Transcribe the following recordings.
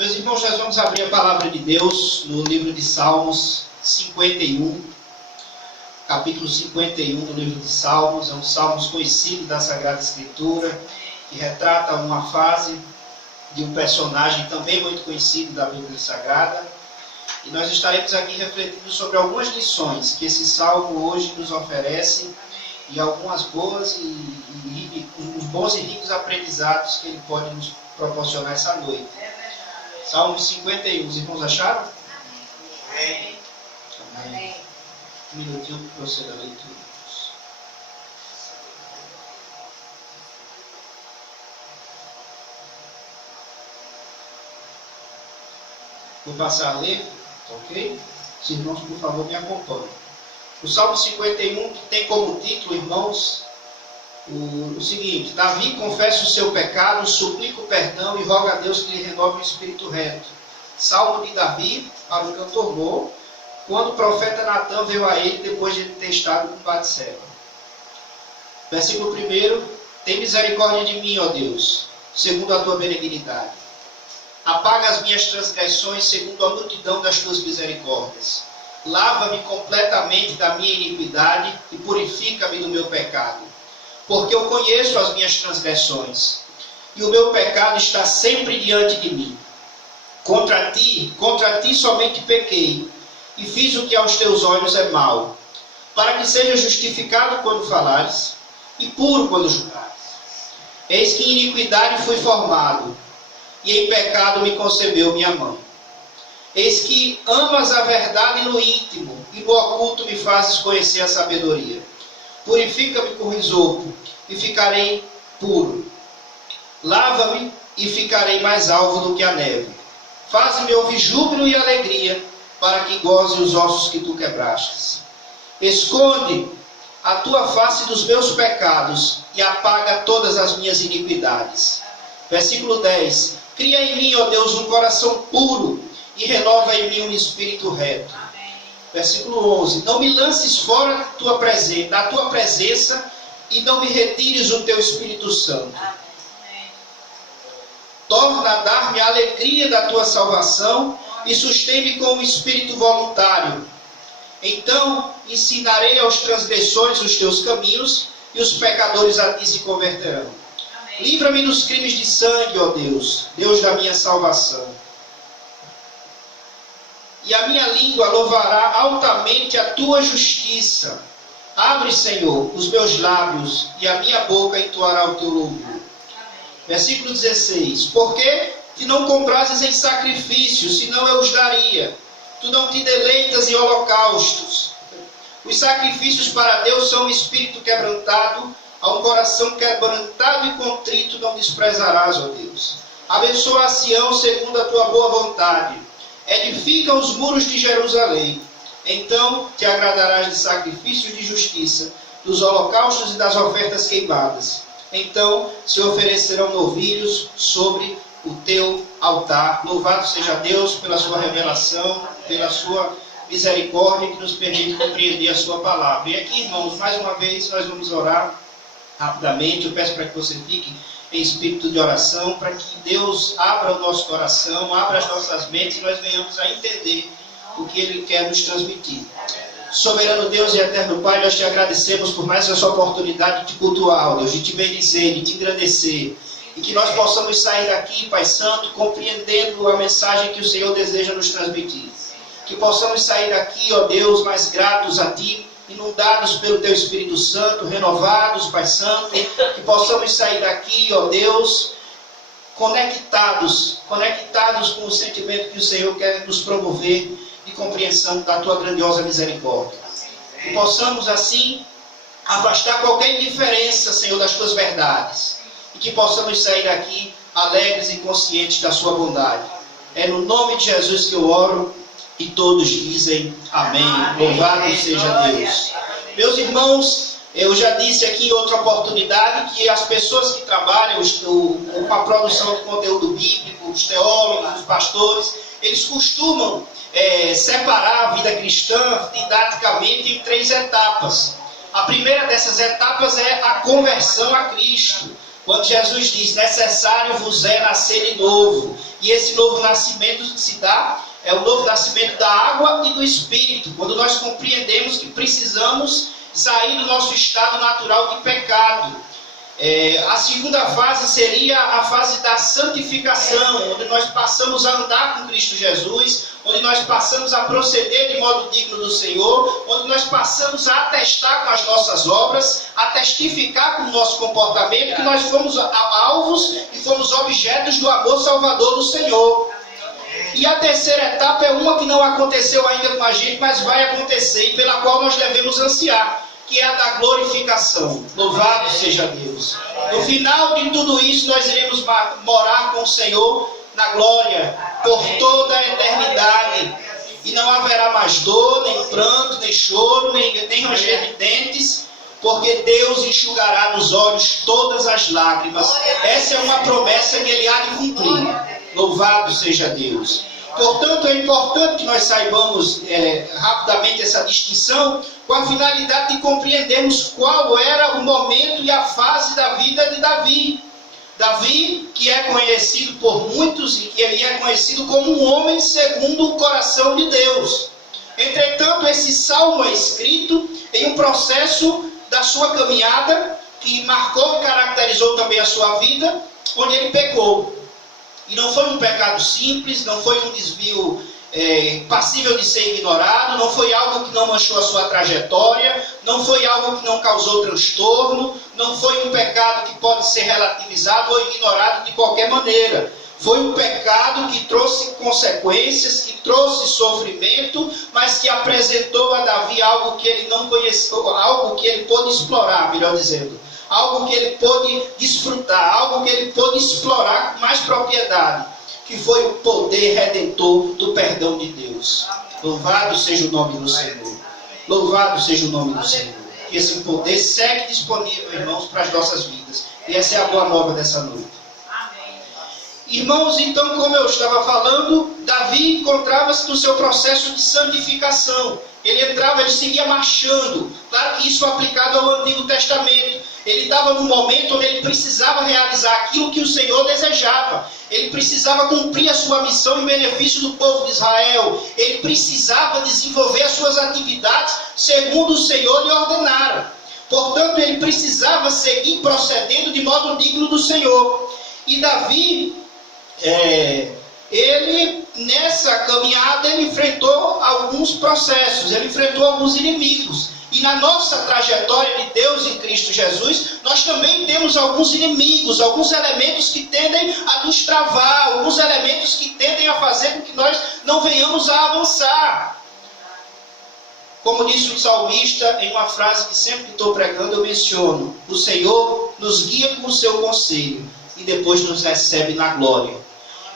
Meus irmãos, nós vamos abrir a palavra de Deus no livro de Salmos 51, capítulo 51 do livro de Salmos. É um salmos conhecido da Sagrada Escritura, que retrata uma fase de um personagem também muito conhecido da Bíblia Sagrada. E nós estaremos aqui refletindo sobre algumas lições que esse salmo hoje nos oferece e algumas boas uns bons e ricos aprendizados que ele pode nos proporcionar essa noite. Salmo 51, os irmãos acharam? Amém. Amém. Um minutinho para proceder a leitura. Vou passar a ler, ok? Os irmãos, por favor, me acompanhem. O Salmo 51, que tem como título, irmãos, o seguinte: Davi confessa o seu pecado, suplica o perdão e roga a Deus que lhe renove o espírito reto. Salmo de Davi para o cantor Mor, quando o profeta Natan veio a ele depois de ele ter estado com Batseba. Versículo 1: Tem misericórdia de mim, ó Deus, segundo a tua benignidade. Apaga as minhas transgressões segundo a multidão das tuas misericórdias. Lava-me completamente da minha iniquidade e purifica-me do meu pecado. Porque eu conheço as minhas transgressões, e o meu pecado está sempre diante de mim. Contra ti somente pequei, e fiz o que aos teus olhos é mal, para que seja justificado quando falares, e puro quando julgares. Eis que em iniquidade fui formado, e em pecado me concebeu minha mãe. Eis que amas a verdade no íntimo, e no oculto me fazes conhecer a sabedoria. Purifica-me com hisopo, e ficarei puro. Lava-me, e ficarei mais alvo do que a neve. Faz-me ouvir júbilo e alegria, para que goze os ossos que tu quebrastes. Esconde a tua face dos meus pecados, e apaga todas as minhas iniquidades. Versículo 10. Cria em mim, ó Deus, um coração puro, e renova em mim um espírito reto. Versículo 11. Não me lances fora da tua presença, e não me retires o teu Espírito Santo. Torna a dar-me a alegria da tua salvação, e sustém-me com um espírito voluntário. Então ensinarei aos transgressores os teus caminhos, e os pecadores a ti se converterão. Livra-me dos crimes de sangue, ó Deus, Deus da minha salvação. E a minha língua louvará altamente a tua justiça. Abre, Senhor, os meus lábios, e a minha boca entoará o teu louvor. Versículo 16. Porque te não comprases em sacrifícios, senão eu os daria. Tu não te deleitas em holocaustos. Os sacrifícios para Deus são um espírito quebrantado, a um coração quebrantado e contrito não desprezarás, ó Deus. Abençoa a Sião segundo a tua boa vontade. Edifica os muros de Jerusalém. Então te agradarás de sacrifícios de justiça, dos holocaustos e das ofertas queimadas. Então se oferecerão novilhos sobre o teu altar. Louvado seja Deus pela sua revelação, pela sua misericórdia que nos permite compreender a sua palavra. E aqui, irmãos, mais uma vez nós vamos orar rapidamente. Eu peço para que você fique em espírito de oração, para que Deus abra o nosso coração, abra as nossas mentes e nós venhamos a entender o que Ele quer nos transmitir. Soberano Deus e eterno Pai, nós te agradecemos por mais essa oportunidade de te cultuar, Deus, de te bendizer, de te engrandecer, e que nós possamos sair daqui, Pai Santo, compreendendo a mensagem que o Senhor deseja nos transmitir. Que possamos sair daqui, ó Deus, mais gratos a Ti, inundados pelo Teu Espírito Santo, renovados, Pai Santo, que possamos sair daqui, ó Deus, conectados com o sentimento que o Senhor quer nos promover de compreensão da Tua grandiosa misericórdia. Que possamos, assim, afastar qualquer indiferença, Senhor, das Tuas verdades, e que possamos sair daqui alegres e conscientes da Sua bondade. É no nome de Jesus que eu oro, e todos dizem amém. Louvado seja Deus. Meus irmãos, eu já disse aqui em outra oportunidade que as pessoas que trabalham com a produção de conteúdo bíblico, os teólogos, os pastores, eles costumam separar a vida cristã didaticamente em 3 etapas. A primeira dessas etapas é a conversão a Cristo. Quando Jesus diz, necessário vos é nascer de novo. E esse novo nascimento se dá, é o novo nascimento da água e do Espírito. Quando nós compreendemos que precisamos sair do nosso estado natural de pecado. A segunda fase seria a fase da santificação, onde nós passamos a andar com Cristo Jesus, onde nós passamos a proceder de modo digno do Senhor, onde nós passamos a atestar com as nossas obras, a testificar com o nosso comportamento que nós fomos alvos e fomos objetos do amor salvador do Senhor. E a terceira etapa é uma que não aconteceu ainda com a gente, mas vai acontecer e pela qual nós devemos ansiar, que é a da glorificação. Louvado seja Deus. No final de tudo isso, nós iremos morar com o Senhor na glória, por toda a eternidade. E não haverá mais dor, nem pranto, nem choro, nem ranger de dentes, porque Deus enxugará dos olhos todas as lágrimas. Essa é uma promessa que Ele há de cumprir. Louvado seja Deus. Portanto, é importante que nós saibamos rapidamente essa distinção, com a finalidade de compreendermos qual era o momento e a fase da vida de Davi. Davi, que é conhecido por muitos e que é conhecido como um homem segundo o coração de Deus. Entretanto, esse salmo é escrito em um processo da sua caminhada, que marcou e caracterizou também a sua vida, onde ele pecou. E não foi um pecado simples, não foi um desvio passível de ser ignorado, não foi algo que não manchou a sua trajetória, não foi algo que não causou transtorno, não foi um pecado que pode ser relativizado ou ignorado de qualquer maneira. Foi um pecado que trouxe consequências, que trouxe sofrimento, mas que apresentou a Davi algo que ele não conheceu, algo que ele pôde explorar, melhor dizendo. Algo que ele pôde desfrutar, algo que ele pôde explorar com mais propriedade, que foi o poder redentor do perdão de Deus. Louvado seja o nome do Senhor. Louvado seja o nome do Senhor. Que esse poder segue disponível, irmãos, para as nossas vidas. E essa é a boa nova dessa noite. Irmãos, então, como eu estava falando, Davi encontrava-se no seu processo de santificação. Ele entrava, ele seguia marchando. Claro que isso aplicado ao Antigo Testamento. Ele estava num momento onde ele precisava realizar aquilo que o Senhor desejava. Ele precisava cumprir a sua missão em benefício do povo de Israel. Ele precisava desenvolver as suas atividades segundo o Senhor lhe ordenara. Portanto, ele precisava seguir procedendo de modo digno do Senhor. E Davi, ele, nessa caminhada, ele enfrentou alguns processos, ele enfrentou alguns inimigos. E na nossa trajetória de Deus em Cristo Jesus, nós também temos alguns inimigos, alguns elementos que tendem a nos travar, alguns elementos que tendem a fazer com que nós não venhamos a avançar. Como disse o salmista, em uma frase que sempre que estou pregando eu menciono: o Senhor nos guia com o seu conselho e depois nos recebe na glória.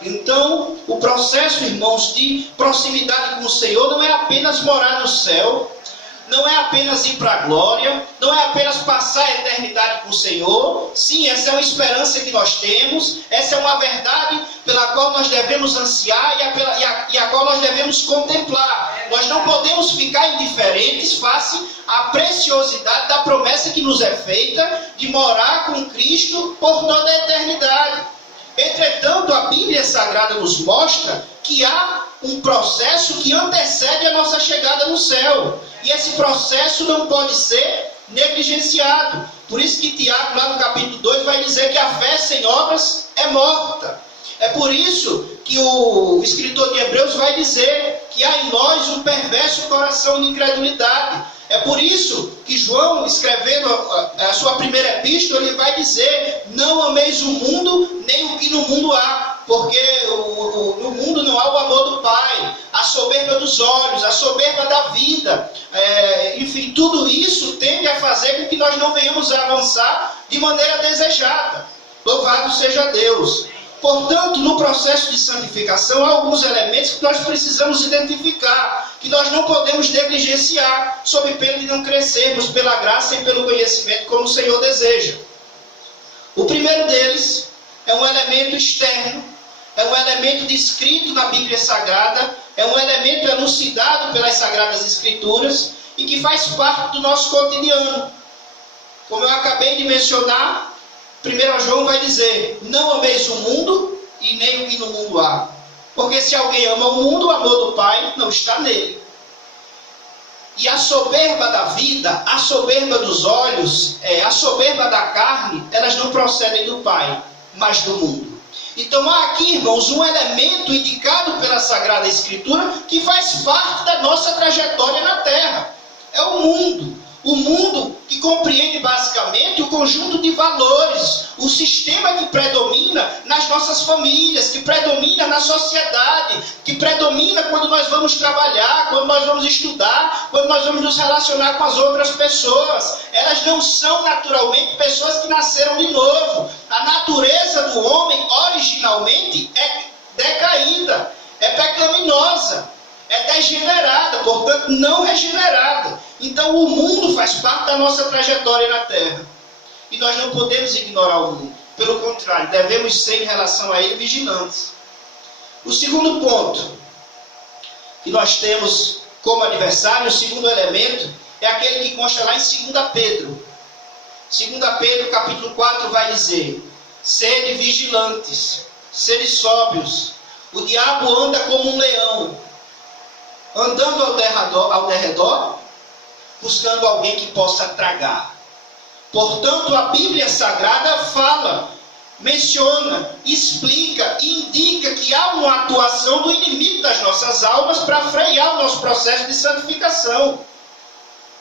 Então, o processo, irmãos, de proximidade com o Senhor não é apenas morar no céu, não é apenas ir para a glória, não é apenas passar a eternidade com o Senhor. Sim, essa é uma esperança que nós temos, essa é uma verdade pela qual nós devemos ansiar e a qual nós devemos contemplar. Nós não podemos ficar indiferentes face à preciosidade da promessa que nos é feita de morar com Cristo por toda a eternidade. Entretanto, a Bíblia Sagrada nos mostra que há um processo que antecede a nossa chegada no céu. E esse processo não pode ser negligenciado. Por isso que Tiago, lá no capítulo 2, vai dizer que a fé sem obras é morta. É por isso que o escritor de Hebreus vai dizer que há em nós um perverso coração de incredulidade. É por isso que João, escrevendo a sua primeira epístola, ele vai dizer: não ameis o mundo, nem o que no mundo há, porque no mundo não há o amor do Pai, a soberba dos olhos, a soberba da vida. Enfim, tudo isso tende a fazer com que nós não venhamos a avançar de maneira desejada. Louvado seja Deus. Portanto, no processo de santificação, há alguns elementos que nós precisamos identificar, que nós não podemos negligenciar, sob pena de não crescermos pela graça e pelo conhecimento como o Senhor deseja. O primeiro deles é um elemento externo, é um elemento descrito na Bíblia Sagrada, é um elemento elucidado pelas Sagradas Escrituras e que faz parte do nosso cotidiano. Como eu acabei de mencionar, 1 João vai dizer: não ameis o mundo e nem o que no mundo há. Porque se alguém ama o mundo, o amor do Pai não está nele. E a soberba da vida, a soberba dos olhos, a soberba da carne, elas não procedem do Pai, mas do mundo. Então há aqui, irmãos, um elemento indicado pela Sagrada Escritura que faz parte da nossa trajetória na Terra. É o mundo. O mundo que compreende basicamente o conjunto de valores, o sistema que predomina nas nossas famílias, que predomina na sociedade, que predomina quando nós vamos trabalhar, quando nós vamos estudar, quando nós vamos nos relacionar com as outras pessoas. Elas não são naturalmente pessoas que nasceram de novo. A natureza do homem originalmente é decaída, é pecaminosa, é degenerada, portanto não regenerada. Então o mundo faz parte da nossa trajetória na Terra. E nós não podemos ignorar o mundo. Pelo contrário, devemos ser em relação a ele vigilantes. O segundo ponto que nós temos como adversário, o segundo elemento, é aquele que consta lá em 2 Pedro. 2 Pedro capítulo 4 vai dizer: sede vigilantes, sede sóbrios. O diabo anda como um leão, andando ao derredor, buscando alguém que possa tragar. Portanto, a Bíblia Sagrada fala, menciona, explica e indica que há uma atuação do inimigo das nossas almas para frear o nosso processo de santificação.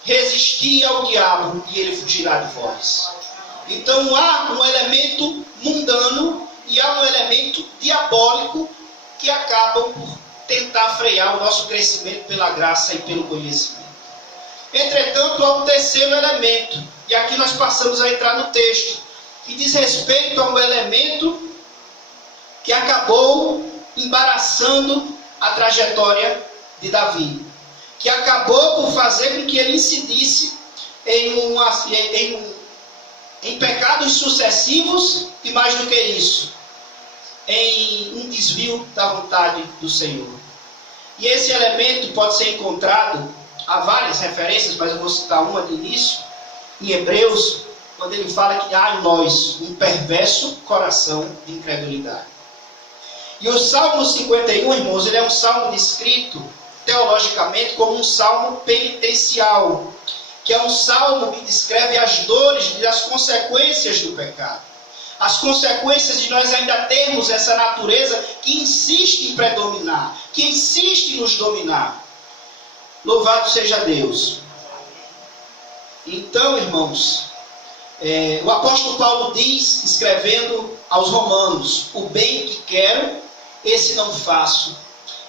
Resistir ao diabo e ele fugirá de vós. Então há um elemento mundano e há um elemento diabólico que acabam por tentar frear o nosso crescimento pela graça e pelo conhecimento. Entretanto, há um terceiro elemento, e aqui nós passamos a entrar no texto, que diz respeito a um elemento que acabou embaraçando a trajetória de Davi, que acabou por fazer com que ele incidisse em pecados sucessivos e, mais do que isso, em um desvio da vontade do Senhor. E esse elemento pode ser encontrado, há várias referências, mas eu vou citar uma de início, em Hebreus, quando ele fala que há em nós um perverso coração de incredulidade. E o Salmo 51, irmãos, ele é um salmo descrito teologicamente como um salmo penitencial, que é um salmo que descreve as dores e as consequências do pecado. As consequências de nós ainda termos essa natureza que insiste em predominar, que insiste em nos dominar. Louvado seja Deus. Então, irmãos, o apóstolo Paulo diz, escrevendo aos Romanos: o bem que quero, esse não faço.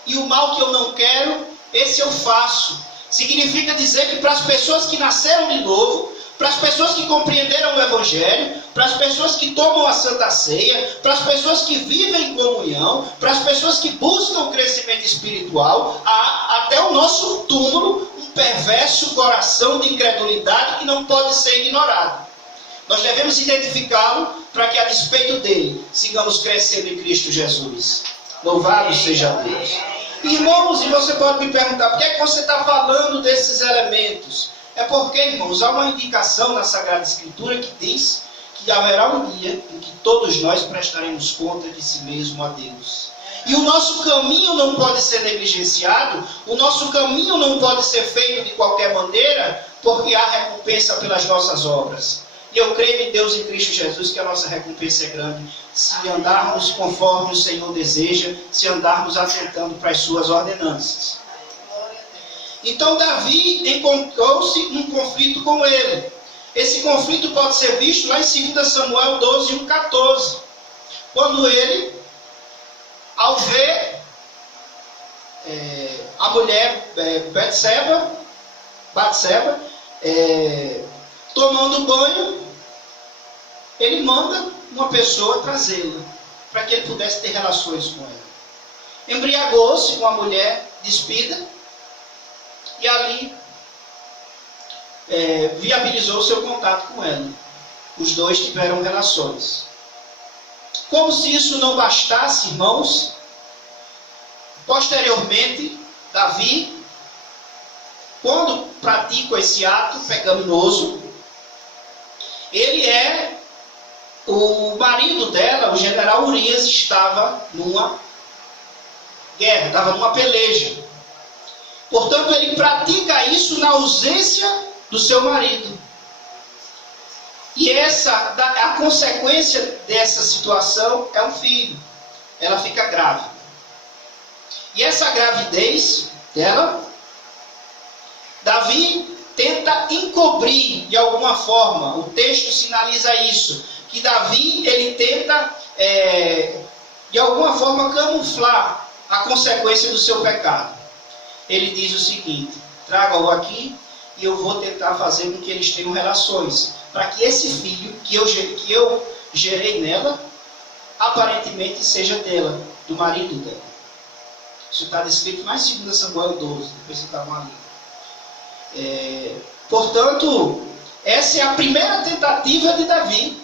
E o mal que eu não quero, esse eu faço. Significa dizer que para as pessoas que nasceram de novo, para as pessoas que compreenderam o Evangelho, para as pessoas que tomam a Santa Ceia, para as pessoas que vivem em comunhão, para as pessoas que buscam o crescimento espiritual, há até o nosso túmulo um perverso coração de incredulidade que não pode ser ignorado. Nós devemos identificá-lo para que, a despeito dele, sigamos crescendo em Cristo Jesus. Louvado seja Deus. Irmãos, e você pode me perguntar, por que é que você está falando desses elementos? É porque, irmãos, há uma indicação na Sagrada Escritura que diz que haverá um dia em que todos nós prestaremos conta de si mesmo a Deus. E o nosso caminho não pode ser negligenciado, o nosso caminho não pode ser feito de qualquer maneira, porque há recompensa pelas nossas obras. E eu creio em Deus e em Cristo Jesus que a nossa recompensa é grande, se andarmos conforme o Senhor deseja, se andarmos atentando para as suas ordenanças. Então Davi encontrou-se num conflito com ele. Esse conflito pode ser visto lá em 2 Samuel 12, 1-14. Quando ele, ao ver a mulher Batseba, tomando banho, ele manda uma pessoa trazê-la, para que ele pudesse ter relações com ela. Embriagou-se com a mulher despida, e ali viabilizou o seu contato com ela. Os dois tiveram relações. Como se isso não bastasse, irmãos, posteriormente, Davi, quando pratica esse ato pecaminoso, ele é o marido dela, o general Urias, estava numa guerra, estava numa peleja. Portanto, ele pratica isso na ausência do seu marido. E a consequência dessa situação é um filho. Ela fica grávida. E essa gravidez dela, Davi tenta encobrir de alguma forma. O texto sinaliza isso. Que Davi, ele tenta, de alguma forma, camuflar a consequência do seu pecado. Ele diz o seguinte: traga-o aqui e eu vou tentar fazer com que eles tenham relações, para que esse filho que eu gerei nela, aparentemente seja dela, do marido dela. Isso está descrito lá em 2 Samuel 12, depois você dá uma lida. Portanto, essa é a primeira tentativa de Davi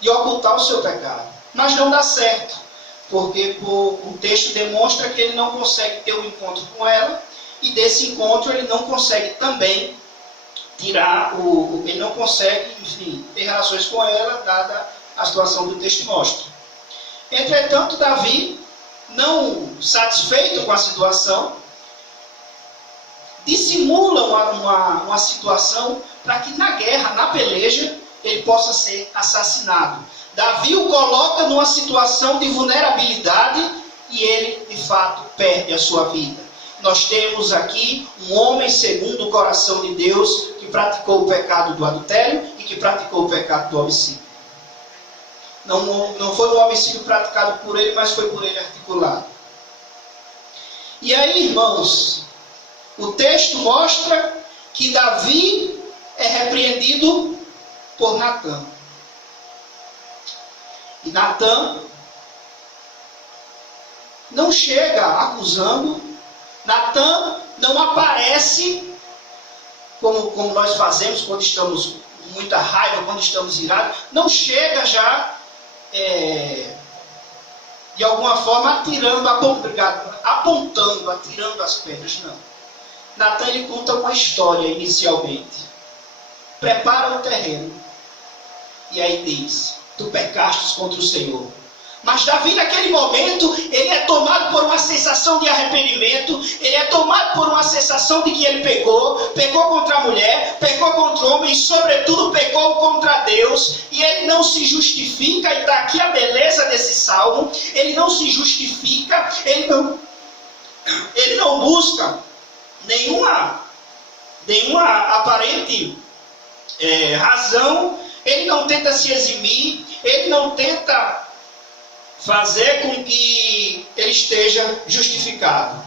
de ocultar o seu pecado. Mas não dá certo, porque o texto demonstra que ele não consegue ter um encontro com ela, e desse encontro ele não consegue também ele não consegue, enfim, ter relações com ela, dada a situação que o texto mostra. Entretanto, Davi, não satisfeito com a situação, dissimula uma situação para que na guerra, na peleja, ele possa ser assassinado. Davi o coloca numa situação de vulnerabilidade e ele, de fato, perde a sua vida. Nós temos aqui um homem segundo o coração de Deus que praticou o pecado do adultério e que praticou o pecado do homicídio. Não foi um homicídio praticado por ele, mas foi por ele articulado. E aí, irmãos, o texto mostra que Davi é repreendido por Natã. E Natã não chega acusando. Natã não aparece como nós fazemos quando estamos com muita raiva, quando estamos irados. Não chega já, de alguma forma, apontando, atirando as pedras. Não. Natã, ele conta uma história inicialmente. Prepara o terreno. E aí diz: tu pecastes contra o Senhor. Mas Davi, naquele momento, ele é tomado por uma sensação de arrependimento, ele é tomado por uma sensação de que ele pecou contra a mulher, pecou contra o homem e, sobretudo, pecou contra Deus, e ele não se justifica, e está aqui a beleza desse salmo, ele não se justifica, ele não busca nenhuma aparente razão, ele não tenta se eximir, ele não tenta fazer com que ele esteja justificado.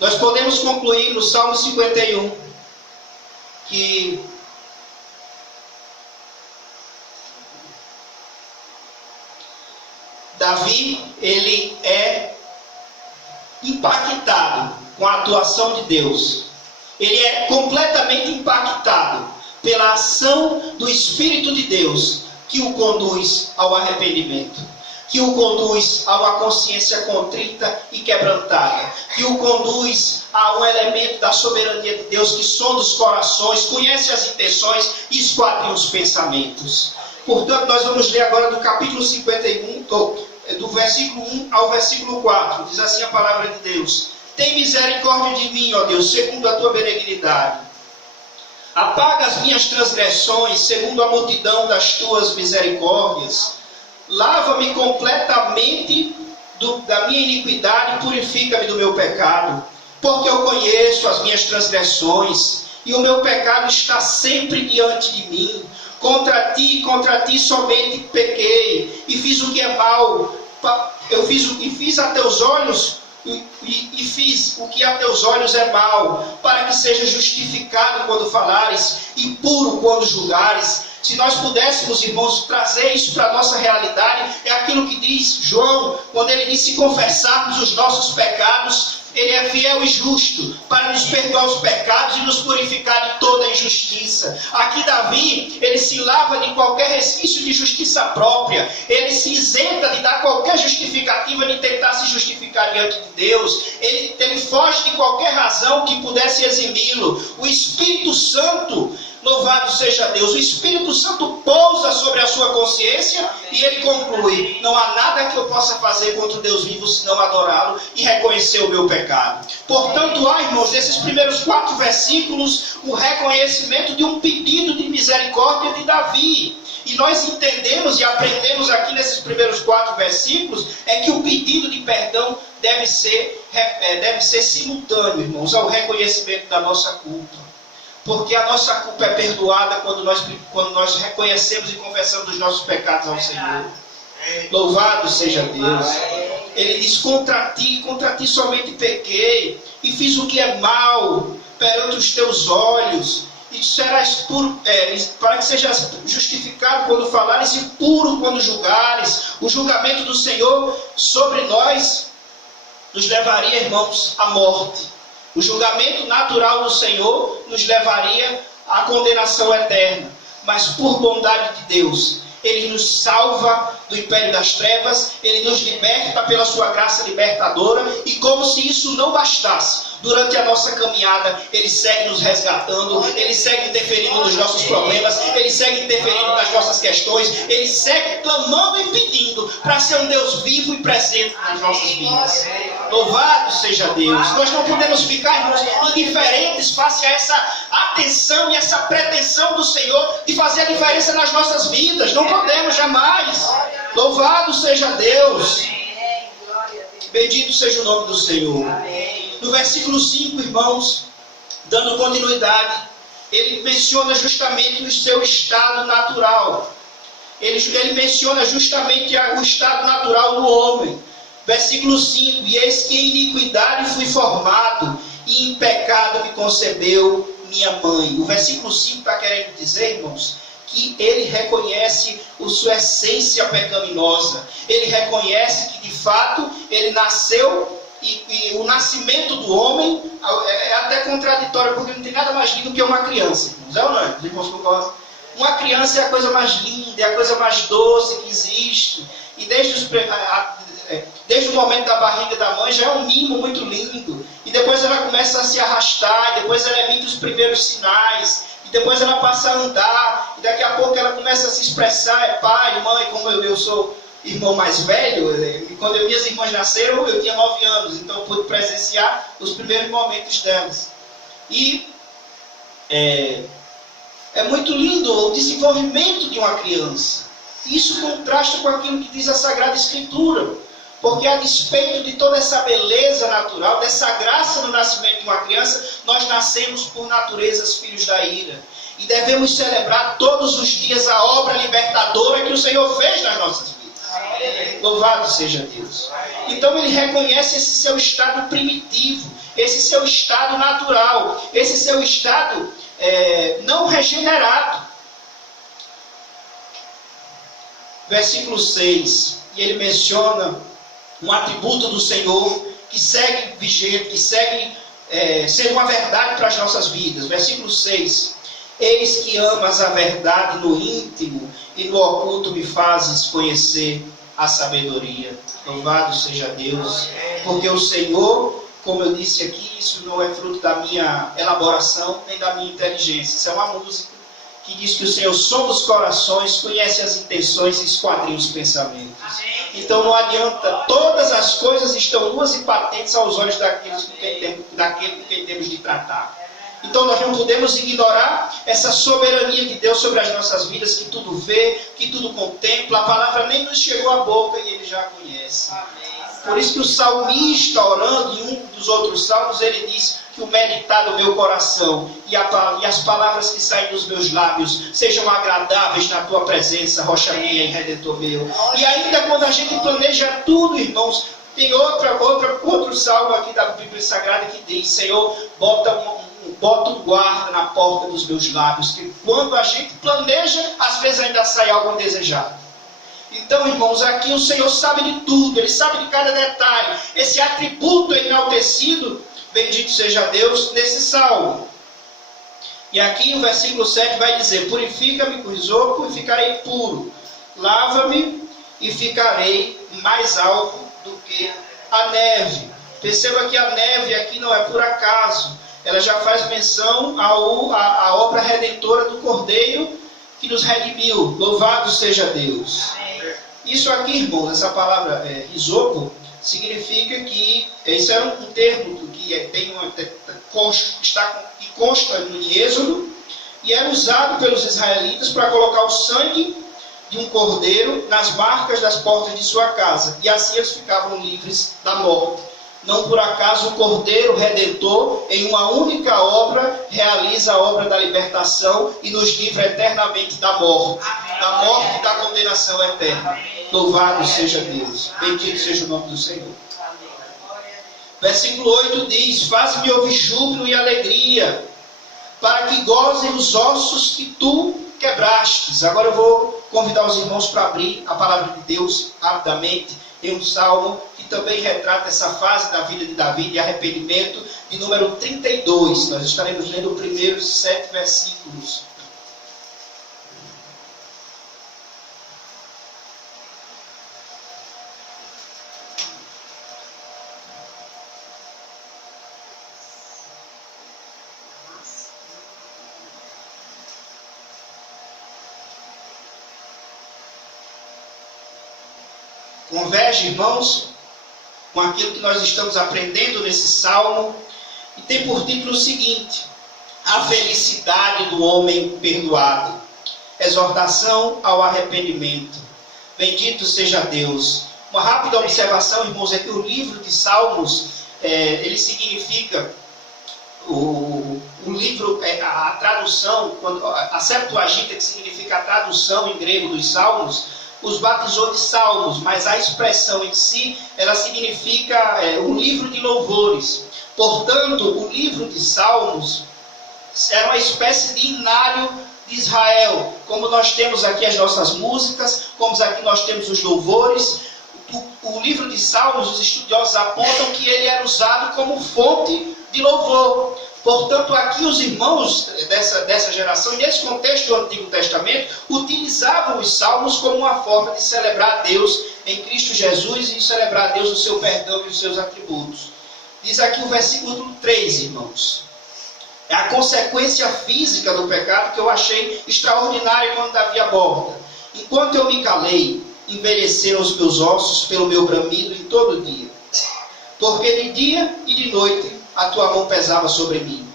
Nós podemos concluir no Salmo 51 que Davi, ele é impactado com a atuação de Deus. Ele é completamente impactado pela ação do Espírito de Deus, que o conduz ao arrependimento, que o conduz a uma consciência contrita e quebrantada, que o conduz a um elemento da soberania de Deus que sonda os corações, conhece as intenções e esquadrinha os pensamentos. Portanto, nós vamos ler agora do capítulo 51, do versículo 1 ao versículo 4. Diz assim a palavra de Deus: tem misericórdia de mim, ó Deus, segundo a tua benignidade. Apaga as minhas transgressões, segundo a multidão das tuas misericórdias. Lava-me completamente da minha iniquidade e purifica-me do meu pecado. Porque eu conheço as minhas transgressões, e o meu pecado está sempre diante de mim. Contra ti somente pequei, e fiz o que é mal. Fiz a teus olhos, e fiz o que a teus olhos é mal, para que seja justificado quando falares, e puro quando julgares. Se nós pudéssemos, irmãos, trazer isso para a nossa realidade, é aquilo que diz João, quando ele diz: se confessarmos os nossos pecados, ele é fiel e justo para nos perdoar os pecados e nos purificar de toda a injustiça. Aqui Davi, ele se lava de qualquer resquício de justiça própria, ele se isenta de dar qualquer justificativa, de tentar se justificar diante de Deus, ele foge de qualquer razão que pudesse eximi-lo. O Espírito Santo Louvado seja Deus. O Espírito Santo pousa sobre a sua consciência e ele conclui: não há nada que eu possa fazer contra o Deus vivo senão adorá-lo e reconhecer o meu pecado. Portanto, há, irmãos, nesses primeiros 4 versículos, o reconhecimento de um pedido de misericórdia de Davi. E nós entendemos e aprendemos aqui nesses primeiros 4 versículos é que o pedido de perdão deve ser simultâneo, irmãos, ao reconhecimento da nossa culpa. Porque a nossa culpa é perdoada quando nós reconhecemos e confessamos os nossos pecados ao Senhor. Louvado seja Deus. Ele diz: contra ti somente pequei, e fiz o que é mal perante os teus olhos, e serás puro, para que sejas justificado quando falares e puro quando julgares. O julgamento do Senhor sobre nós nos levaria, irmãos, à morte. O julgamento natural do Senhor nos levaria à condenação eterna. Mas por bondade de Deus, Ele nos salva do império das trevas, Ele nos liberta pela sua graça libertadora, e como se isso não bastasse, durante a nossa caminhada, Ele segue nos resgatando, Ele segue interferindo nos nossos problemas, Ele segue interferindo nas nossas questões, Ele segue clamando e pedindo para ser um Deus vivo e presente nas nossas vidas. Louvado seja Deus. Nós não podemos ficar, irmãos, indiferentes face a essa atenção e essa pretensão do Senhor de fazer a diferença nas nossas vidas. Não podemos jamais. Louvado seja Deus. Bendito seja o nome do Senhor. No versículo 5, irmãos, dando continuidade, ele menciona justamente o seu estado natural. Ele menciona justamente o estado natural do homem. Versículo 5: e eis que em iniquidade fui formado, e em pecado me concebeu minha mãe. O versículo 5 está querendo dizer, irmãos, que ele reconhece a sua essência pecaminosa. Ele reconhece que de fato ele nasceu, e o nascimento do homem é até contraditório, porque não tem nada mais lindo que uma criança, irmãos. É ou não é? Os irmãos concordam? Uma criança é a coisa mais linda, é a coisa mais doce que existe. E desde o momento da barriga da mãe já é um mimo muito lindo. E depois ela começa a se arrastar, e depois ela emite os primeiros sinais, e depois ela passa a andar, e daqui a pouco ela começa a se expressar: é pai, mãe. Como eu sou irmão mais velho, e quando minhas irmãs nasceram, eu tinha 9 anos, então eu pude presenciar os primeiros momentos delas. E é muito lindo o desenvolvimento de uma criança. Isso contrasta com aquilo que diz a Sagrada Escritura. Porque a despeito de toda essa beleza natural, dessa graça no nascimento de uma criança, nós nascemos por naturezas filhos da ira. E devemos celebrar todos os dias a obra libertadora que o Senhor fez nas nossas vidas. Louvado seja Deus. Então ele reconhece esse seu estado primitivo, esse seu estado natural, esse seu estado não regenerado. Versículo 6, e ele menciona um atributo do Senhor que segue vigente, que segue sendo uma verdade para as nossas vidas. Versículo 6: eis que amas a verdade no íntimo, e no oculto me fazes conhecer a sabedoria. Louvado seja Deus, porque o Senhor, como eu disse aqui, isso não é fruto da minha elaboração, nem da minha inteligência. Isso é uma música que diz que o Senhor sonda os corações, conhece as intenções e esquadrinha os pensamentos. Então não adianta, todas as coisas estão nuas e patentes aos olhos daquele com quem temos de tratar. Então nós não podemos ignorar essa soberania de Deus sobre as nossas vidas, que tudo vê, que tudo contempla. A palavra nem nos chegou à boca e Ele já conhece. Por isso que o salmista, orando em um dos outros salmos, ele diz que o meditar do meu coração e as palavras que saem dos meus lábios sejam agradáveis na tua presença, rocha minha e redentor meu. E ainda quando a gente planeja tudo, irmãos, tem outro salmo aqui da Bíblia Sagrada que diz: Senhor, bota um guarda na porta dos meus lábios, que quando a gente planeja, às vezes ainda sai algo indesejado. Então, irmãos, aqui o Senhor sabe de tudo, Ele sabe de cada detalhe. Esse atributo enaltecido, bendito seja Deus, nesse salmo. E aqui o versículo 7 vai dizer: purifica-me com isopo e ficarei puro, lava-me e ficarei mais alto do que a neve. Perceba que a neve aqui não é por acaso. ela já faz menção à obra redentora do Cordeiro que nos redimiu. Louvado seja Deus. Isso aqui, irmãos, essa palavra risopo, significa que, isso é um termo que consta em Êxodo, e era usado pelos israelitas para colocar o sangue de um cordeiro nas marcas das portas de sua casa, e assim eles ficavam livres da morte. Não por acaso o Cordeiro Redentor, em uma única obra, realiza a obra da libertação e nos livra eternamente da morte e da condenação eterna. Louvado seja Deus. Bendito seja o nome do Senhor. Versículo 8 diz: faz-me ouvir júbilo e alegria, para que gozem os ossos que tu quebrastes. Agora eu vou convidar os irmãos para abrir a palavra de Deus rapidamente em um salmo que também retrata essa fase da vida de Davi de arrependimento, de número 32. Nós estaremos lendo os primeiros 7 versículos. Converge, irmãos, com aquilo que nós estamos aprendendo nesse salmo, e tem por título o seguinte: a felicidade do homem perdoado. Exortação ao arrependimento. Bendito seja Deus. Uma rápida observação, irmãos, é que o livro de Salmos, ele significa, o livro, a tradução, a Septuaginta, que significa a tradução em grego dos Salmos, os batizou de salmos, mas a expressão em si, ela significa um livro de louvores. Portanto, o livro de salmos era uma espécie de inário de Israel. Como nós temos aqui as nossas músicas, como aqui nós temos os louvores, o livro de salmos, os estudiosos apontam que ele era usado como fonte de louvor. Portanto, aqui os irmãos dessa geração, nesse contexto do Antigo Testamento, utilizavam os salmos como uma forma de celebrar a Deus em Cristo Jesus e celebrar a Deus o seu perdão e os seus atributos. Diz aqui o versículo 3, irmãos. É a consequência física do pecado que eu achei extraordinária quando Davi aborda. Enquanto eu me calei, envelheceram os meus ossos pelo meu bramido em todo dia. Porque de dia e de noite a tua mão pesava sobre mim,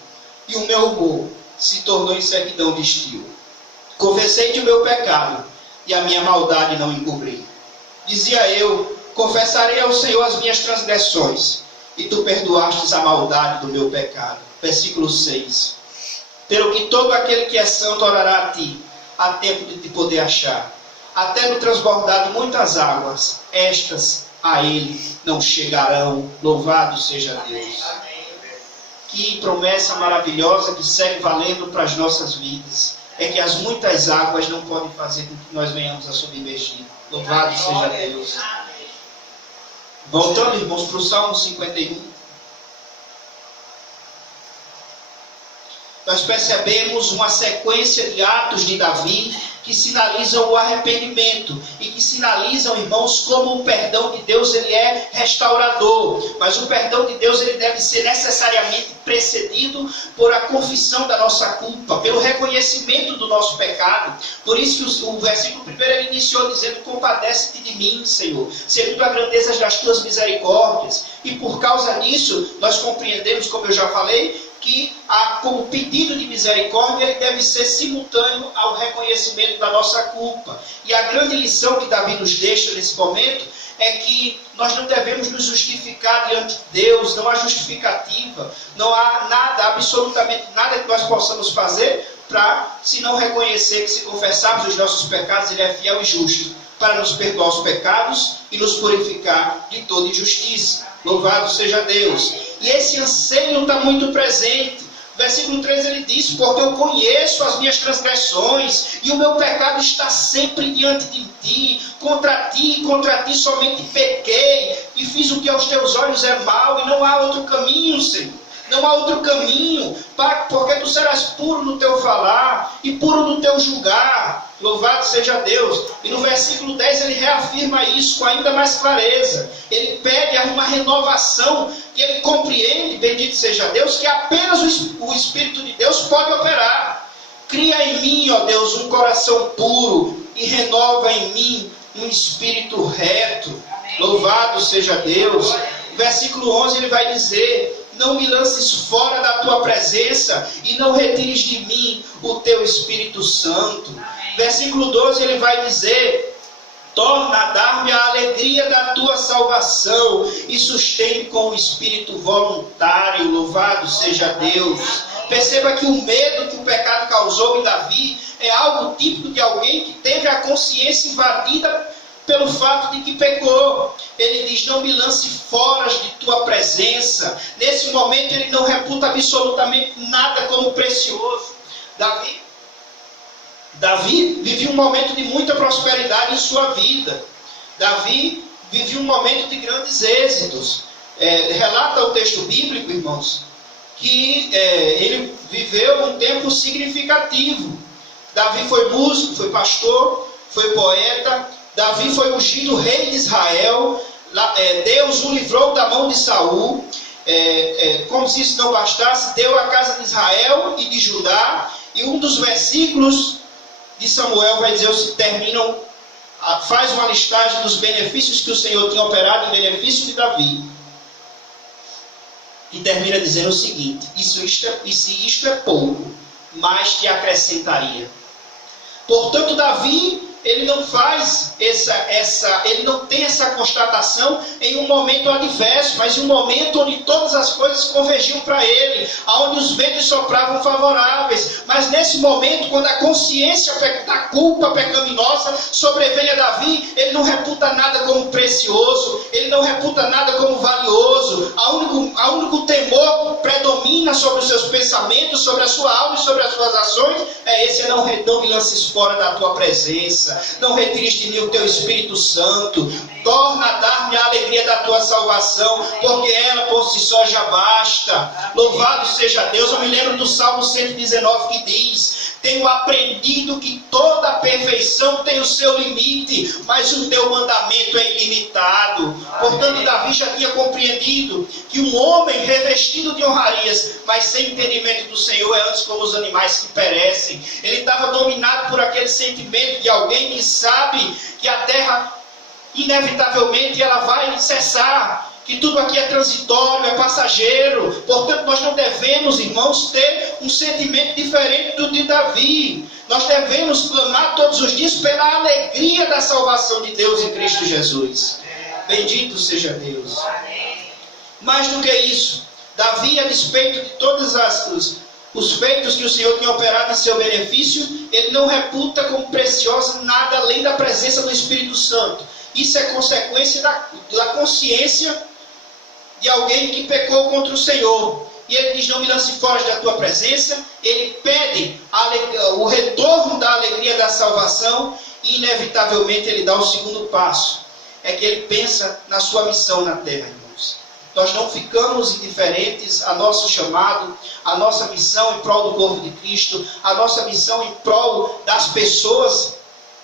e o meu humor se tornou em sequidão de estio. Confessei de meu pecado, e a minha maldade não encobri. Dizia eu: confessarei ao Senhor as minhas transgressões, e tu perdoastes a maldade do meu pecado. Versículo 6. Pelo que todo aquele que é santo orará a ti, há tempo de te poder achar. Até no transbordar de muitas águas, estas a ele não chegarão. Louvado seja Deus. Que promessa maravilhosa que segue valendo para as nossas vidas. É que as muitas águas não podem fazer com que nós venhamos a submergir. Louvado seja Deus. Voltando, irmãos, para o Salmo 51. Nós percebemos uma sequência de atos de Davi que sinalizam o arrependimento e que sinalizam, irmãos, como o perdão de Deus ele é restaurador. Mas o perdão de Deus ele deve ser necessariamente precedido por a confissão da nossa culpa, pelo reconhecimento do nosso pecado. Por isso que o versículo 1 ele iniciou dizendo: compadece-te de mim, Senhor, segundo a grandeza das tuas misericórdias. E por causa disso, nós compreendemos, como eu já falei, que como pedido de misericórdia ele deve ser simultâneo ao reconhecimento da nossa culpa. E a grande lição que Davi nos deixa nesse momento é que nós não devemos nos justificar diante de Deus, não há justificativa, não há nada, absolutamente nada que nós possamos fazer para, se não reconhecer que se confessarmos os nossos pecados, ele é fiel e justo para nos perdoar os pecados e nos purificar de toda injustiça. Louvado seja Deus. E esse anseio está muito presente. Versículo 3 ele diz: porque eu conheço as minhas transgressões, e o meu pecado está sempre diante de ti. Contra ti somente pequei, e fiz o que aos teus olhos é mal, e não há outro caminho, Senhor. Não há outro caminho, porque tu serás puro no teu falar e puro no teu julgar. Louvado seja Deus. E no versículo 10 ele reafirma isso com ainda mais clareza. Ele pede uma renovação que ele compreende, bendito seja Deus, que apenas o Espírito de Deus pode operar. Cria em mim, ó Deus, um coração puro e renova em mim um espírito reto. Amém. Louvado seja Deus. No versículo 11 ele vai dizer: não me lances fora da tua presença e não retires de mim o teu Espírito Santo. Amém. Versículo 12 ele vai dizer: torna a dar-me a alegria da tua salvação e sustente com o espírito voluntário. Louvado seja Deus. Perceba que o medo que o pecado causou em Davi é algo típico de alguém que teve a consciência invadida pelo fato de que pecou. Ele diz: não me lance fora de tua presença. Nesse momento ele não reputa absolutamente nada como precioso. Davi vivia um momento de muita prosperidade em sua vida. Davi vivia um momento de grandes êxitos. Relata o texto bíblico, irmãos, que ele viveu um tempo significativo. Davi foi músico, foi pastor, foi poeta. Davi foi ungido rei de Israel. Deus o livrou da mão de Saul. Como se isso não bastasse, deu a casa de Israel e de Judá. E um dos versículos de Samuel vai dizer, faz uma listagem dos benefícios que o Senhor tinha operado em benefício de Davi. E termina dizendo o seguinte: e se isto é pouco, mais te acrescentaria. Portanto, Davi, ele não faz ele não tem essa constatação em um momento adverso, mas em um momento onde todas as coisas convergiam para ele, onde os ventos sopravam favoráveis. Mas nesse momento, quando a consciência da culpa pecaminosa sobrevém a Davi, ele não reputa nada como precioso, ele não reputa nada como valioso. A único temor que predomina sobre os seus pensamentos, sobre a sua alma e sobre as suas ações é esse: não me lances fora da tua presença. Não retires de mim o teu Espírito Santo. Torna a dar-me a alegria da tua salvação, porque ela por si só já basta. Louvado seja Deus. Eu me lembro do Salmo 119 que diz: tenho aprendido que toda perfeição tem o seu limite, mas o teu mandamento é ilimitado. Portanto, Davi já tinha compreendido que um homem revestido de honrarias, mas sem entendimento do Senhor, é antes como os animais que perecem. Ele estava dominado por aquele sentimento de alguém que sabe que a terra inevitavelmente ela vai cessar, que tudo aqui é transitório, é passageiro. Portanto, nós não devemos, irmãos, ter um sentimento diferente do de Davi. Nós devemos clamar todos os dias pela alegria da salvação de Deus em Cristo Jesus. Bendito seja Deus. Mais do que isso, Davi, a despeito de todos os feitos que o Senhor tinha operado em seu benefício, ele não reputa como preciosa nada além da presença do Espírito Santo. Isso é consequência da consciência de alguém que pecou contra o Senhor. E ele diz: não me lance fora da tua presença. Ele pede o retorno da alegria da salvação. E inevitavelmente ele dá o segundo passo. É que ele pensa na sua missão na terra, irmãos. Nós não ficamos indiferentes ao nosso chamado, à nossa missão em prol do corpo de Cristo, a nossa missão em prol das pessoas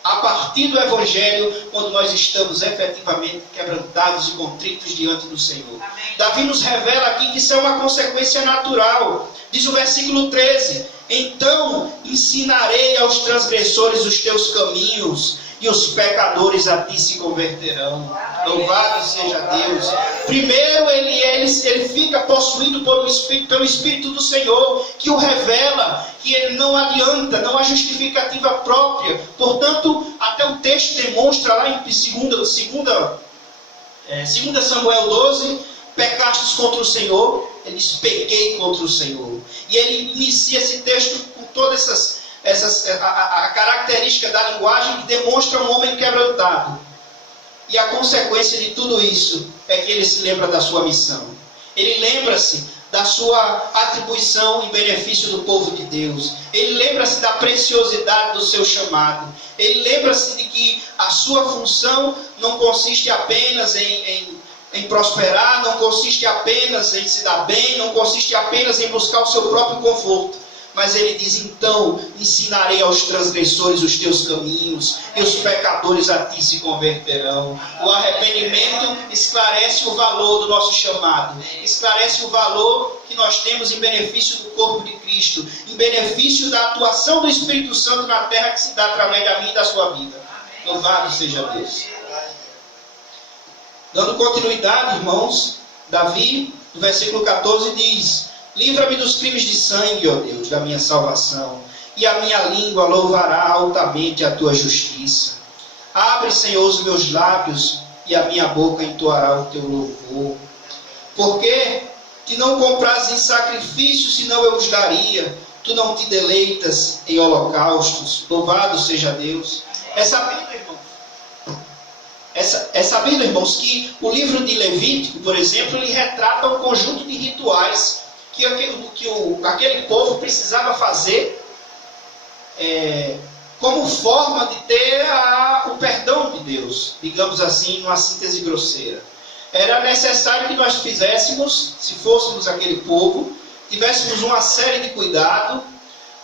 a partir do Evangelho, quando nós estamos efetivamente quebrantados e contritos diante do Senhor. Amém. Davi nos revela aqui que isso é uma consequência natural. Diz o versículo 13: então ensinarei aos transgressores os teus caminhos, e os pecadores a ti se converterão. Louvado seja Deus. Primeiro ele fica possuído pelo Espírito do Senhor, que o revela que ele não adianta, não há justificativa própria. Portanto, até o texto demonstra lá em 2 Samuel 12, pecastes contra o Senhor. Ele diz: pequei contra o Senhor. E ele inicia esse texto com todas a característica da linguagem que demonstra um homem quebrantado. E a consequência de tudo isso é que ele se lembra da sua missão. Ele lembra-se da sua atribuição em benefício do povo de Deus. Ele lembra-se da preciosidade do seu chamado. Ele lembra-se de que a sua função não consiste apenas em em prosperar, não consiste apenas em se dar bem, não consiste apenas em buscar o seu próprio conforto. Mas ele diz, então, ensinarei aos transgressores os teus caminhos, e os pecadores a ti se converterão. O arrependimento esclarece o valor do nosso chamado, esclarece o valor que nós temos em benefício do corpo de Cristo, em benefício da atuação do Espírito Santo na terra que se dá através da minha e da sua vida. Louvado seja Deus. Dando continuidade, irmãos, Davi, no versículo 14, diz: livra-me dos crimes de sangue, ó Deus, da minha salvação, e a minha língua louvará altamente a tua justiça. Abre, Senhor, os meus lábios, e a minha boca entoará o teu louvor. Porque te não compras em sacrifícios, senão eu os daria. Tu não te deleitas em holocaustos. Louvado seja Deus. É sabido, irmãos, que o livro de Levítico, por exemplo, ele retrata um conjunto de rituais que aquele povo precisava fazer como forma de ter o perdão de Deus, digamos assim, numa síntese grosseira. Era necessário que nós fizéssemos, se fôssemos aquele povo, tivéssemos uma série de cuidado,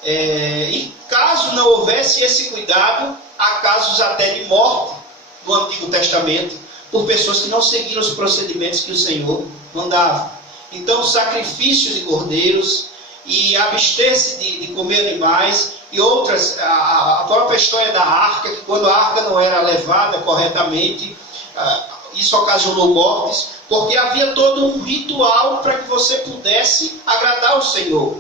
e caso não houvesse esse cuidado, há casos até de morte no Antigo Testamento, por pessoas que não seguiram os procedimentos que o Senhor mandava. Então, sacrifício de cordeiros e abster-se de comer animais e outras, a própria história da arca, que quando a arca não era levada corretamente, isso ocasionou mortes, porque havia todo um ritual para que você pudesse agradar ao Senhor.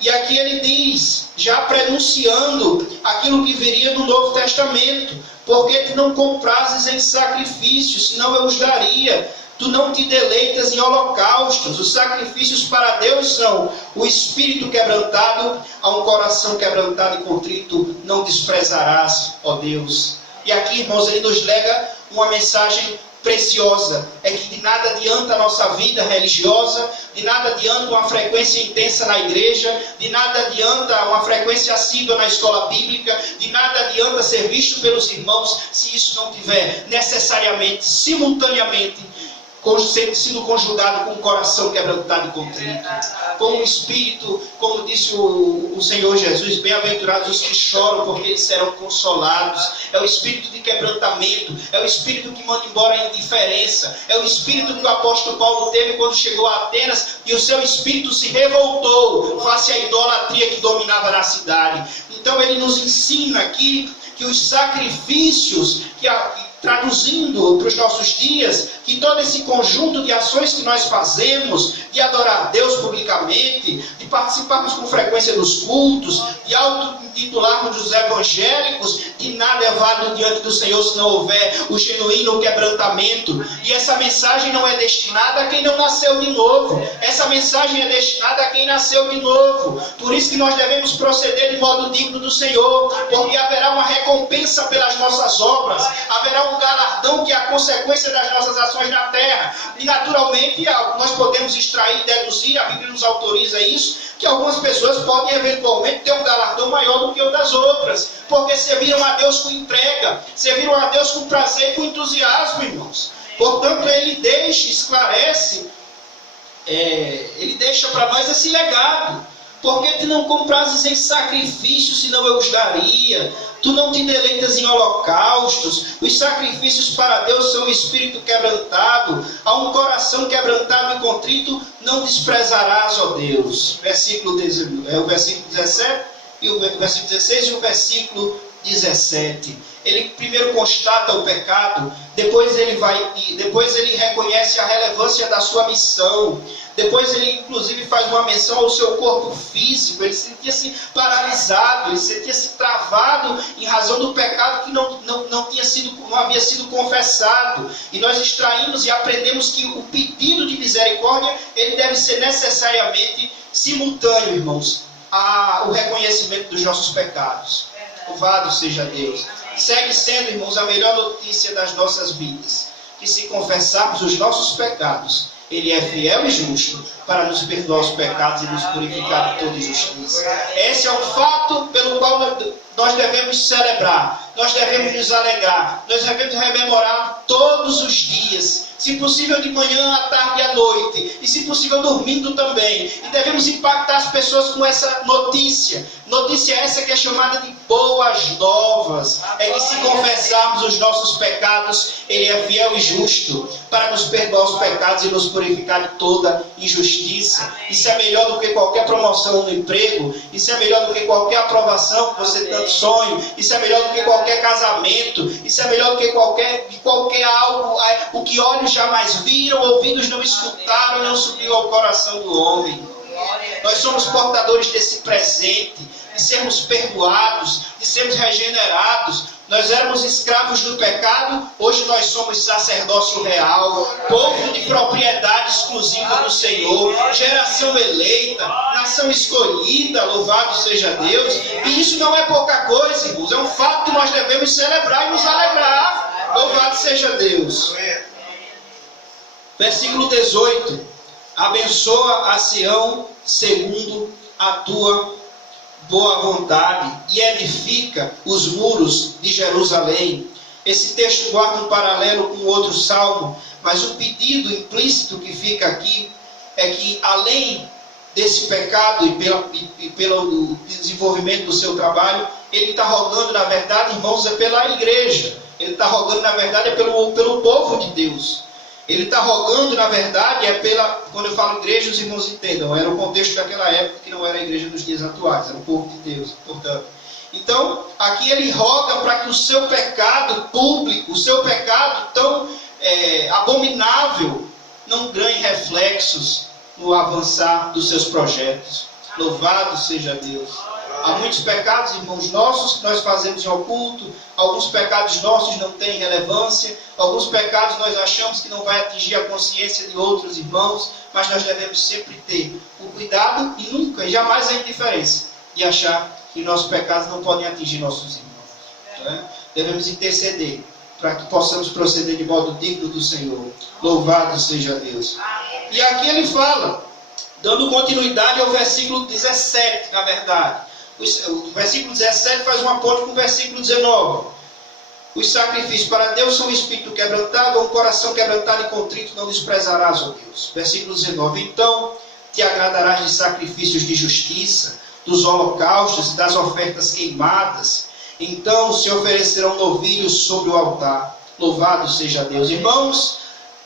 E aqui ele diz, já prenunciando aquilo que viria no Novo Testamento: porque tu não comprases em sacrifícios, senão eu os daria. Tu não te deleitas em holocaustos. Os sacrifícios para Deus são o espírito quebrantado, a um coração quebrantado e contrito não desprezarás, ó Deus. E aqui, irmãos, ele nos lega uma mensagem preciosa. É que de nada adianta a nossa vida religiosa, de nada adianta uma frequência intensa na igreja, de nada adianta uma frequência assídua na escola bíblica, de nada adianta ser visto pelos irmãos, se isso não tiver necessariamente, simultaneamente, sendo conjugado com o coração quebrantado e contrito, com o espírito, como disse o Senhor Jesus: bem-aventurados os que choram, porque eles serão consolados. É o espírito de quebrantamento, é o espírito que manda embora a indiferença, é o espírito que o apóstolo Paulo teve quando chegou a Atenas, e o seu espírito se revoltou face à idolatria que dominava na cidade. Então ele nos ensina aqui que os sacrifícios, traduzindo para os nossos dias, que todo esse conjunto de ações que nós fazemos, de adorar a Deus publicamente, de participarmos com frequência dos cultos, de auto-intitularmos os evangélicos, de nada é válido diante do Senhor se não houver o genuíno quebrantamento. E essa mensagem não é destinada a quem não nasceu de novo. Essa mensagem é destinada a quem nasceu de novo. Por isso que nós devemos proceder de modo digno do Senhor, porque haverá uma recompensa pelas nossas obras, haverá um galardão que é a consequência das nossas ações na terra. E naturalmente nós podemos extrair e deduzir, a Bíblia nos autoriza isso, que algumas pessoas podem eventualmente ter um galardão maior do que o das outras, porque serviram a Deus com entrega, serviram a Deus com prazer e com entusiasmo, irmãos. Portanto, ele esclarece, ele deixa para nós esse legado. Porque tu não comprases em sacrifícios, senão eu os daria. Tu não te deleitas em holocaustos. Os sacrifícios para Deus são o espírito quebrantado. A um coração quebrantado e contrito não desprezarás, ó Deus. O versículo 17, e o versículo 16 e o versículo 17. Ele primeiro constata o pecado, depois ele reconhece a relevância da sua missão. Depois ele inclusive faz uma menção ao seu corpo físico. Ele sentia-se paralisado, ele sentia-se travado em razão do pecado que não havia sido confessado. E nós extraímos e aprendemos que o pedido de misericórdia ele deve ser necessariamente simultâneo, irmãos, ao reconhecimento dos nossos pecados. Louvado seja Deus. Segue sendo, irmãos, a melhor notícia das nossas vidas, que se confessarmos os nossos pecados, Ele é fiel e justo para nos perdoar os pecados e nos purificar de toda injustiça. Esse é um fato pelo qual nós devemos celebrar, nós devemos nos alegrar, nós devemos rememorar todos os dias, Se possível de manhã, à tarde e à noite. E se possível dormindo também. E devemos impactar as pessoas com essa notícia. Notícia essa que é chamada de boas novas. É que se confessarmos os nossos pecados, Ele é fiel e justo para nos perdoar os pecados e nos purificar de toda injustiça. Isso é melhor do que qualquer promoção no emprego. Isso é melhor do que qualquer aprovação que você tanto sonha. Isso é melhor do que qualquer casamento. Isso é melhor do que qualquer algo. O que olhos jamais viram, ouvidos não escutaram, não subiu ao coração do homem. Nós somos portadores desse presente, de sermos perdoados, de sermos regenerados. Nós éramos escravos do pecado, hoje nós somos sacerdócio real, povo de propriedade exclusiva do Senhor, geração eleita, nação escolhida, louvado seja Deus. E isso não é pouca coisa, irmãos, é um fato que nós devemos celebrar e nos alegrar. Louvado seja Deus. Versículo 18. Abençoa a Sião segundo a tua boa vontade e edifica os muros de Jerusalém. Esse texto guarda um paralelo com outro salmo, mas o pedido implícito que fica aqui é que, além desse pecado e pelo desenvolvimento do seu trabalho, ele está rogando, na verdade, irmãos, é pela igreja. Ele está rogando, na verdade, é pelo povo de Deus. Ele está rogando, na verdade, quando eu falo igreja, os irmãos entendam, era o contexto daquela época que não era a igreja dos dias atuais, era o povo de Deus, portanto. Então, aqui ele roga para que o seu pecado público, o seu pecado tão abominável, não ganhe reflexos no avançar dos seus projetos. Louvado seja Deus. Há muitos pecados, irmãos nossos, que nós fazemos em oculto. Alguns pecados nossos não têm relevância. Alguns pecados nós achamos que não vai atingir a consciência de outros irmãos. Mas nós devemos sempre ter o cuidado e nunca, jamais a indiferença de achar que nossos pecados não podem atingir nossos irmãos. Né? Devemos interceder para que possamos proceder de modo digno do Senhor. Louvado seja Deus. E aqui ele fala, dando continuidade ao versículo 17, na verdade. O versículo 17 faz uma ponte com o versículo 19. Os sacrifícios para Deus são um espírito quebrantado, ou um coração quebrantado e contrito não desprezarás, ó Deus. Versículo 19. Então te agradarás de sacrifícios de justiça, dos holocaustos e das ofertas queimadas. Então se oferecerão novilhos sobre o altar. Louvado seja Deus. Irmãos,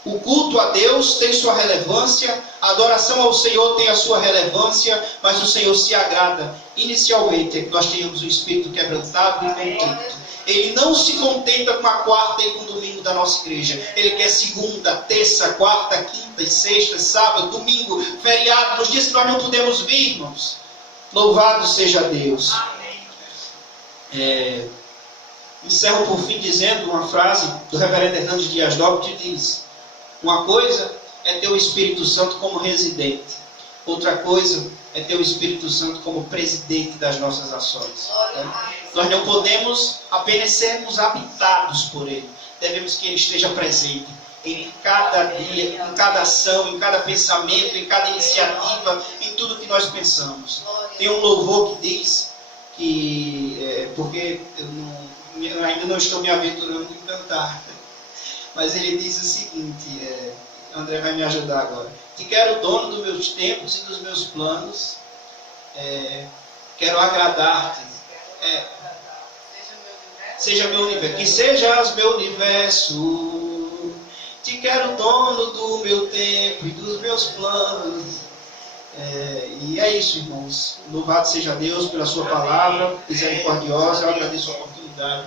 o culto a Deus tem sua relevância, a adoração ao Senhor tem a sua relevância, mas o Senhor se agrada inicialmente que nós tenhamos um espírito quebrantado e contrito. Ele não se contenta com a quarta e com o domingo da nossa igreja. Ele quer segunda, terça, quarta, quinta e sexta, sábado, domingo, feriado, nos dias que nós não podemos vir, irmãos. Louvado seja Deus. Encerro por fim dizendo uma frase do reverendo Hernandes Dias Lopes, que diz: uma coisa é ter o Espírito Santo como residente. Outra coisa é ter o Espírito Santo como presidente das nossas ações. Nós não podemos apenas sermos habitados por Ele. Devemos que Ele esteja presente em cada dia, em cada ação, em cada pensamento, em cada iniciativa, em tudo que nós pensamos. Tem um louvor que diz que, porque eu ainda não estou me aventurando em cantar, mas ele diz o seguinte, André vai me ajudar agora: que quero o dono dos meus tempos e dos meus planos, quero agradar-te, seja meu universo, que sejas meu universo, te quero o dono do meu tempo e dos meus planos. E é isso, irmãos. Louvado seja Deus pela sua palavra misericordiosa. Eu agradeço a oportunidade.